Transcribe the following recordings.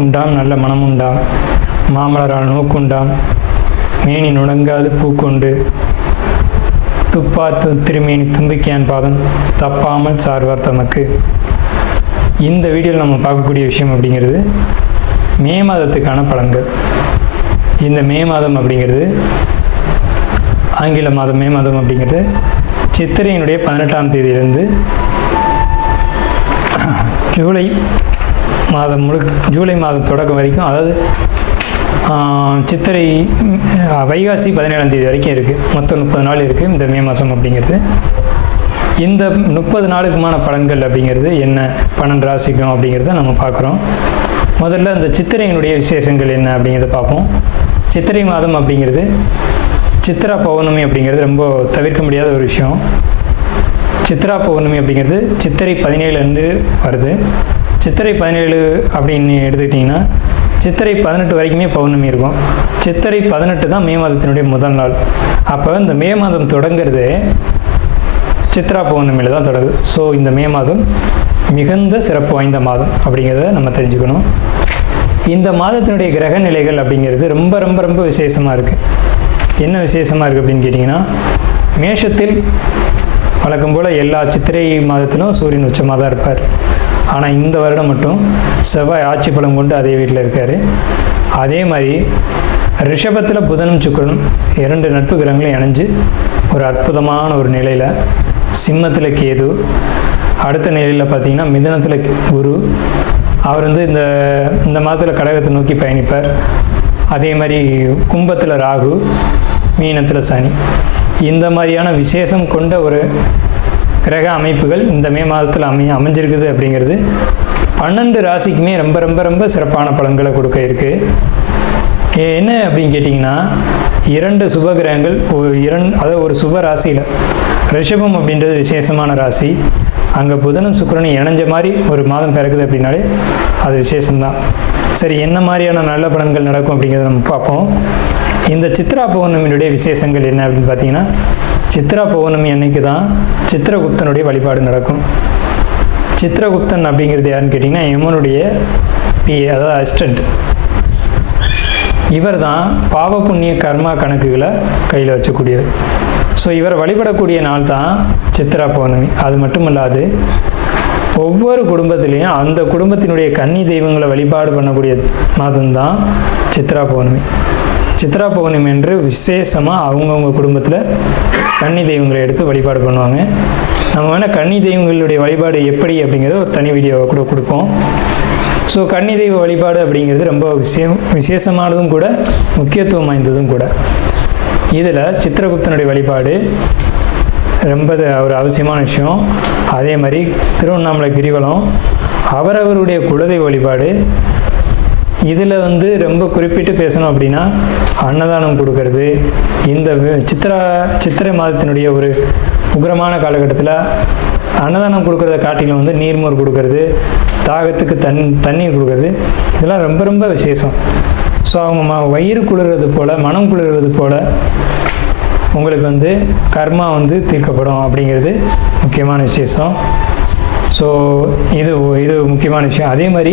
நாக்குண்டாம் நல்ல மனமுண்டாம், மாமலரால் நோக்குண்டாம், மேனி நுணங்காது பூக்கொண்டு, துப்பாத்து திருமேனி தும்பிக்கையான் பாதம் தப்பாமல் சார்வார் தமக்கு. இந்த வீடியோவில் நம்ம பார்க்கக்கூடிய விஷயம் அப்படிங்கிறது மே மாதத்துக்கான பலன்கள். இந்த மே மாதம் அப்படிங்கிறது ஆங்கில மாதம். மே மாதம் அப்படிங்கிறது சித்திரையினுடைய 18ஆம் தேதியிலிருந்து ஜூலை மாதம் தொடக்கம் வரைக்கும், அதாவது சித்திரை வைகாசி 17ஆம் தேதி வரைக்கும் இருக்குது. மொத்தம் 30 நாள் இருக்குது இந்த மே மாதம் அப்படிங்கிறது. இந்த 30 நாளுக்குமான பலன்கள் அப்படிங்கிறது என்ன, 12 ராசிக்கும் அப்படிங்கிறத நம்ம பார்க்குறோம். முதல்ல இந்த சித்திரையினுடைய விசேஷங்கள் என்ன அப்படிங்கிறத பார்ப்போம். சித்திரை மாதம் அப்படிங்கிறது சித்ரா பௌர்ணமி அப்படிங்கிறது ரொம்ப தவிர்க்க முடியாத ஒரு விஷயம். சித்ரா பௌர்ணமி அப்படிங்கிறது சித்திரை 17 வருது. சித்திரை 17 அப்படின்னு எடுத்துக்கிட்டிங்கன்னா சித்திரை 18 வரைக்குமே பௌர்ணமி இருக்கும். சித்திரை 18 தான் மே மாதத்தினுடைய முதல் நாள். அப்போ இந்த மே மாதம் தொடங்கிறது சித்ரா பௌர்ணமியில் தான் தொடங்குது. ஸோ இந்த மே மாதம் மிகுந்த சிறப்பு வாய்ந்த மாதம் அப்படிங்கிறத நம்ம தெரிஞ்சுக்கணும். இந்த மாதத்தினுடைய கிரக நிலைகள் அப்படிங்கிறது ரொம்ப ரொம்ப ரொம்ப விசேஷமாக இருக்குது. என்ன விசேஷமாக இருக்குது அப்படின்னு கேட்டிங்கன்னா, மேஷத்தில் வழக்கம் போல் எல்லா சித்திரை மாதத்திலும் சூரியன் உச்சமாக தான் இருப்பார். ஆனால் இந்த வருடம் மட்டும் செவ்வாய் ஆட்சி பலம் கொண்டு அதே வீட்டில் இருக்கார். அதே மாதிரி ரிஷபத்தில் புதனும் சுக்கிரனும் 2 நட்பு கிரகங்களும் இணைஞ்சு ஒரு அற்புதமான ஒரு நிலையில், சிம்மத்தில் கேது, அடுத்த நிலையில் பார்த்திங்கன்னா மிதுனத்தில் குரு, அவர் இந்த மாதத்தில் கடகத்தை நோக்கி பயணிப்பார். அதே மாதிரி கும்பத்தில் ராகு, மீனத்தில் சனி. இந்த மாதிரியான விசேஷம் கொண்ட ஒரு கிரக அமைப்புகள் இந்த மே மாதத்தில் அமைஞ்சிருக்குது அப்படிங்கிறது 12 ராசிக்குமே ரொம்ப ரொம்ப ரொம்ப சிறப்பான பலன்களை கொடுக்க இருக்குது. என்ன அப்படின்னு கேட்டிங்கன்னா, 2 சுப கிரகங்கள் அதாவது ஒரு சுப ராசியில், ரிஷபம் அப்படின்றது விசேஷமான ராசி, அங்கே புதனும் சுக்கிரனும் இணைஞ்ச மாதிரி ஒரு மாதம் பிறகுது அப்படின்னாலே அது விசேஷம்தான். சரி, என்ன மாதிரியான நல்ல பலன்கள் நடக்கும் அப்படிங்கிறத நம்ம பார்ப்போம். இந்த சித்ரா பௌர்ணமியினுடைய விசேஷங்கள் என்ன அப்படின்னு பார்த்தீங்கன்னா, சித்ரா பௌர்ணமி அன்னைக்கு தான் சித்திரகுப்தனுடைய வழிபாடு நடக்கும். சித்திரகுப்தன் அப்படிங்கிறது யாருன்னு கேட்டிங்கன்னா, யமனுடைய பிஏ, அதாவது அசிஸ்டண்ட். இவர் தான் பாவ புண்ணிய கர்மா கணக்குகளை கையில் வச்சக்கூடியவர். ஸோ இவரை வழிபடக்கூடிய நாள் தான் சித்ரா பௌர்ணமி. அது மட்டும் இல்லாது ஒவ்வொரு குடும்பத்திலையும் அந்த குடும்பத்தினுடைய கன்னி தெய்வங்களை வழிபாடு பண்ணக்கூடிய மாதம்தான் சித்ரா பௌர்ணமி. சித்ரா பௌர்ணமி என்று விசேஷமாக அவங்கவுங்க குடும்பத்தில் கன்னி தெய்வங்களை எடுத்து வழிபாடு பண்ணுவாங்க. நம்ம வேணால் கன்னி தெய்வங்களுடைய வழிபாடு எப்படி அப்படிங்கிறது ஒரு தனி வீடியோவை கூட கொடுப்போம். ஸோ கன்னி தெய்வ வழிபாடு அப்படிங்கிறது ரொம்ப விசேஷமானதும் கூட, முக்கியத்துவம் வாய்ந்ததும் கூட. இதில் சித்திரகுப்தனுடைய வழிபாடு ரொம்ப ஒரு அவசியமான விஷயம். அதே மாதிரி திருவண்ணாமலை கிரிவலம், அவரவருடைய குலதெய்வ வழிபாடு. இதில் ரொம்ப குறிப்பிட்டு பேசணும் அப்படின்னா அன்னதானம் கொடுக்கறது. இந்த சித்திரை மாதத்தினுடைய ஒரு உக்கிரமான காலகட்டத்தில் அன்னதானம் கொடுக்கறத காட்டிலும் நீர்மோர் கொடுக்கறது, தாகத்துக்கு தண்ணீர் கொடுக்கறது, இதெல்லாம் ரொம்ப ரொம்ப விசேஷம். ஸோ அவங்க வயிறு குளிர்றது போல், மனம் குளிர்றது போல் உங்களுக்கு கர்மா தீர்க்கப்படும் அப்படிங்கிறது முக்கியமான விசேஷம். ஸோ இது முக்கியமான விஷயம். அதே மாதிரி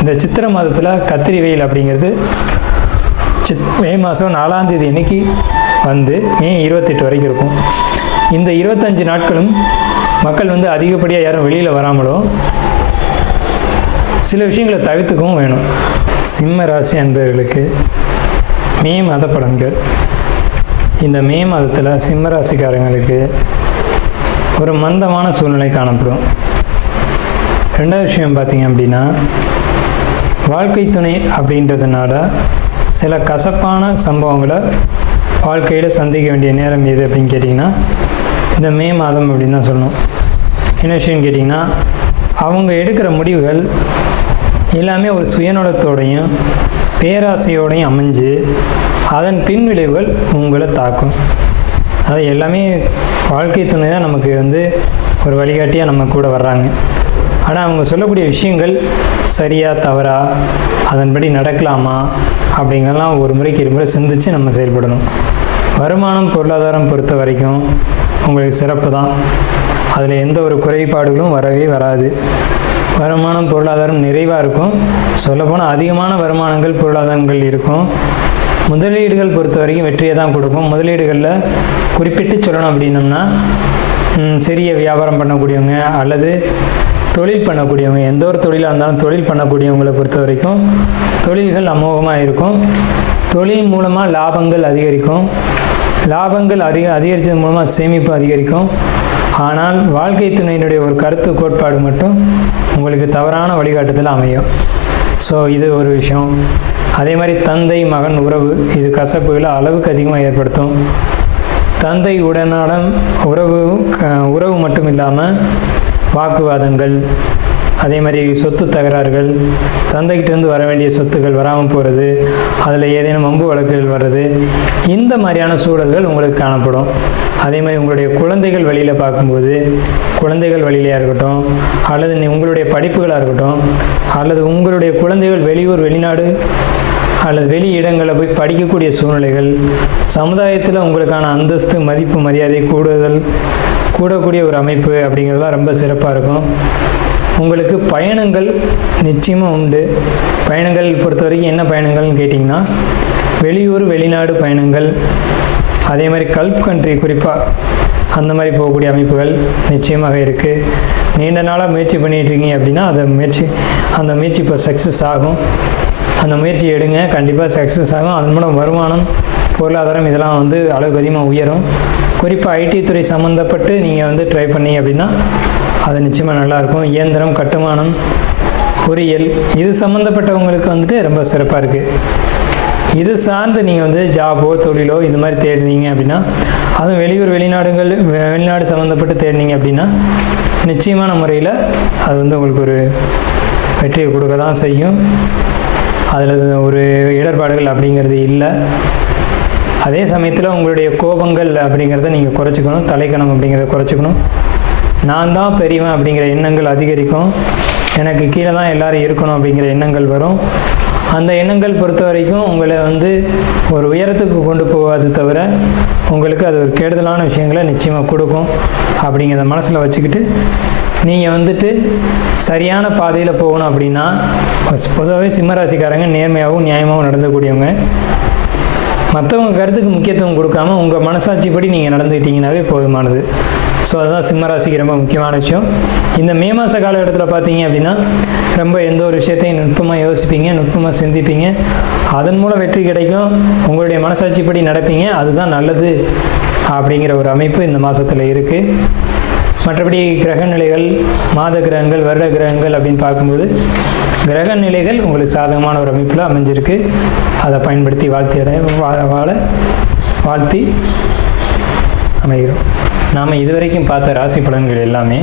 இந்த சித்திரை மாதத்தில் கத்திரி வெயில் அப்படிங்கிறது மே மாதம் 4ஆம் தேதி அன்னைக்கு மே 28 வரைக்கும் இருக்கும். இந்த 25 நாட்களும் மக்கள் அதிகப்படியாக யாரும் வெளியில் வராமலும் சில விஷயங்களை தவிர்த்துக்கவும் வேணும். சிம்ம ராசி அன்பர்களுக்கு மே மாத பலன்கள். இந்த மே மாதத்தில் சிம்ம ராசிக்காரங்களுக்கு ஒரு மந்தமான சூழ்நிலை காணப்படும். 2வது விஷயம் பார்த்திங்க அப்படின்னா, வாழ்க்கை துணை அப்படின்றதுனால சில கசப்பான சம்பவங்களை வாழ்க்கையில் சந்திக்க வேண்டிய நேரம் எது அப்படின்னு கேட்டிங்கன்னா இந்த மே மாதம் அப்படின்னு தான் சொல்லணும். என்ன விஷயம்னு கேட்டிங்கன்னா, அவங்க எடுக்கிற முடிவுகள் எல்லாமே ஒரு சுயநலத்தோடையும் பேராசையோடையும் அமைஞ்சு அதன் பின்விளைவுகள் உங்களை தாக்கும். அது எல்லாமே வாழ்க்கை துணை தான் நமக்கு ஒரு வழிகாட்டியாக நம்ம கூட வர்றாங்க. ஆனால் அவங்க சொல்லக்கூடிய விஷயங்கள் சரியா தவறா, அதன்படி நடக்கலாமா அப்படிங்கிறதெல்லாம் ஒரு முறைக்கு 2 முறை சிந்தித்து நம்ம செயல்படணும். வருமானம் பொருளாதாரம் பொறுத்த வரைக்கும் உங்களுக்கு சிறப்பு தான். அதில் எந்த ஒரு குறைபாடுகளும் வரவே வராது. வருமானம் பொருளாதாரம் நிறைவாக இருக்கும். சொல்லப்போனால் அதிகமான வருமானங்கள் பொருளாதாரங்கள் இருக்கும். முதலீடுகள் பொறுத்த வரைக்கும் வெற்றியை தான் கொடுக்கும். முதலீடுகளில் குறிப்பிட்டு சொல்லணும் அப்படின்னம்னா சிறிய வியாபாரம் பண்ணக்கூடியவங்க அல்லது தொழில் பண்ணக்கூடியவங்க, எந்த ஒரு தொழிலாக இருந்தாலும் தொழில் பண்ணக்கூடியவங்களை பொறுத்த வரைக்கும் தொழில்கள் அமோகமாக இருக்கும். தொழில் மூலமாக லாபங்கள் அதிகரிக்கும். லாபங்கள் அதிகரித்தது மூலமாக சேமிப்பு அதிகரிக்கும். ஆனால் வாழ்க்கை துணையினுடைய ஒரு கருத்து கோட்பாடு மட்டும் உங்களுக்கு தவறான வழிகாட்டுதல் அமையும். ஸோ இது ஒரு விஷயம். அதே மாதிரி தந்தை மகன் உறவு, இது கசப்புகளை அளவுக்கு அதிகமாக ஏற்படுத்தும். தந்தை உடனான உறவு மட்டும் இல்லாமல் வாக்குவாதங்கள், அதே மாதிரி சொத்து தகராறுகள், தந்தைக்கிட்டேருந்து வர வேண்டிய சொத்துக்கள் வராமல் போகிறது, அதில் ஏதேனும் வம்பு வழக்குகள் வர்றது, இந்த மாதிரியான சூழல்கள் உங்களுக்கு காணப்படும். அதே மாதிரி உங்களுடைய குழந்தைகள் வழியில் பார்க்கும்போது, குழந்தைகள் வழியிலையாக இருக்கட்டும் அல்லது உங்களுடைய படிப்புகளாக இருக்கட்டும் அல்லது உங்களுடைய குழந்தைகள் வெளியூர் வெளிநாடு அல்லது வெளி இடங்களில் போய் படிக்கக்கூடிய சூழ்நிலைகள், சமுதாயத்தில் உங்களுக்கான அந்தஸ்து மதிப்பு மரியாதை கூடக்கூடிய ஒரு அமைப்பு அப்படிங்கிறதுலாம் ரொம்ப சிறப்பாக இருக்கும். உங்களுக்கு பயணங்கள் நிச்சயமாக உண்டு. பயணங்கள் பொறுத்த வரைக்கும் என்ன பயணங்கள்னு கேட்டிங்கன்னா, வெளியூர் வெளிநாடு பயணங்கள், அதே மாதிரி கல்ஃப் கண்ட்ரி குறிப்பாக அந்த மாதிரி போகக்கூடிய அமைப்புகள் நிச்சயமாக இருக்குது. நீண்ட நாளாக முயற்சி பண்ணிகிட்ருக்கீங்க அப்படின்னா அந்த முயற்சி இப்போ சக்ஸஸ் ஆகும். அந்த முயற்சி எடுங்க, கண்டிப்பாக சக்ஸஸ் ஆகும். அதன் மூலம் வருமானம் பொருளாதாரம் இதெல்லாம் அளவுக்கு அதிகமாக உயரும். குறிப்பாக ஐடி துறை சம்மந்தப்பட்டு நீங்கள் ட்ரை பண்ணீங்க அப்படின்னா அது நிச்சயமாக நல்லாயிருக்கும். இயந்திரம், கட்டுமானம், பொறியியல் இது சம்மந்தப்பட்டவங்களுக்கு ரொம்ப சிறப்பாக இருக்குது. இது சார்ந்து நீங்கள் ஜாபோ தொழிலோ இது மாதிரி தேடினீங்க அப்படின்னா, அதுவும் வெளியூர் வெளிநாடு சம்மந்தப்பட்டு தேடினீங்க அப்படின்னா நிச்சயமான முறையில் அது உங்களுக்கு ஒரு வெற்றியை கொடுக்க தான் செய்யும். அதில் ஒரு இடர்பாடுகள் அப்படிங்கிறது இல்லை. அதே சமயத்தில் உங்களுடைய கோபங்கள் அப்படிங்கிறத நீங்கள் குறைச்சிக்கணும். தலைக்கணம் அப்படிங்கிறத குறைச்சிக்கணும். நான் தான் பெரியவன் அப்படிங்கிற எண்ணங்கள் அதிகரிக்கும். எனக்கு கீழே தான் எல்லோரும் இருக்கணும் அப்படிங்கிற எண்ணங்கள் வரும். அந்த எண்ணங்கள் பொறுத்த வரைக்கும் உங்களை ஒரு உயரத்துக்கு கொண்டு போகாது தவிர உங்களுக்கு அது ஒரு கெடுதலான விஷயங்களை நிச்சயமாக கொடுக்கும். அப்படிங்கிறத மனசில் வச்சுக்கிட்டு நீங்கள் சரியான பாதையில் போகணும் அப்படின்னா, பொதுவாகவே சிம்மராசிக்காரங்க நேர்மையாகவும் நியாயமாகவும் நடந்தக்கூடியவங்க. மற்றவங்க கருத்துக்கு முக்கியத்துவம் கொடுக்காம உங்கள் மனசாட்சிப்படி நீங்கள் நடந்துக்கிட்டீங்கன்னாவே போதுமானது. ஸோ அதுதான் சிம்மராசிக்கு ரொம்ப முக்கியமான விஷயம். இந்த மே மாத காலகட்டத்தில் பார்த்தீங்க அப்படின்னா ரொம்ப எந்த ஒரு விஷயத்தையும் நுட்பமாக யோசிப்பீங்க, நுட்பமாக சிந்திப்பீங்க. அதன் மூலம் வெற்றி கிடைக்கும். உங்களுடைய மனசாட்சிப்படி நடப்பீங்க. அதுதான் நல்லது அப்படிங்கிற ஒரு அமைப்பு இந்த மாதத்தில் இருக்குது. மற்றபடி கிரக நிலைகள், மாத கிரகங்கள், வருட கிரகங்கள் அப்படின்னு பார்க்கும்போது கிரக நிலைகள் உங்களுக்கு சாதகமான ஒரு அமைப்பில் அமைஞ்சிருக்கு. அதை பயன்படுத்தி வாழ்த்தி அமைகிறோம். நாம் இதுவரைக்கும் பார்த்த ராசி பலன்கள் எல்லாமே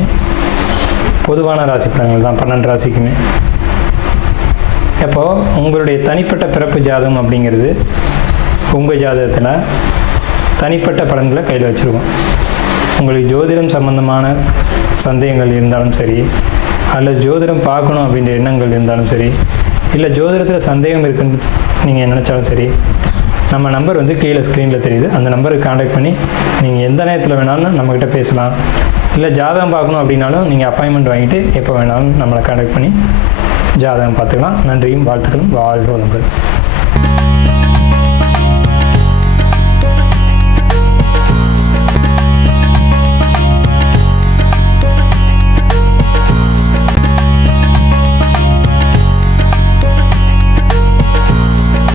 பொதுவான ராசி பலன்கள் தான், 12 ராசிக்குமே. இப்போது உங்களுடைய தனிப்பட்ட பிறப்பு ஜாதகம் அப்படிங்கிறது உங்கள் ஜாதகத்தில் தனிப்பட்ட பலன்களை கையில் வச்சுருக்கோம். உங்களுக்கு ஜோதிடம் சம்பந்தமான சந்தேகங்கள் இருந்தாலும் சரி, அல்லது ஜோதிடம் பார்க்கணும் அப்படின்ற எண்ணங்கள் இருந்தாலும் சரி, இல்லை ஜோதிடத்தில் சந்தேகம் இருக்குன்னு நீங்கள் நினச்சாலும் சரி, நம்ம நம்பர் கீழே ஸ்க்ரீனில் தெரியுது. அந்த நம்பருக்கு காண்டாக்ட் பண்ணி நீங்கள் எந்த நேரத்தில் வேணாலும் நம்மக்கிட்ட பேசலாம். இல்லை ஜாதகம் பார்க்கணும் அப்படின்னாலும் நீங்கள் அப்பாயின்மெண்ட் வாங்கிட்டு எப்போ வேணாலும் நம்மளை காண்டாக்ட் பண்ணி ஜாதகம் பார்த்துக்கலாம். நன்றியும் வாழ்த்துக்களும். வாழ்க வளமுடன்.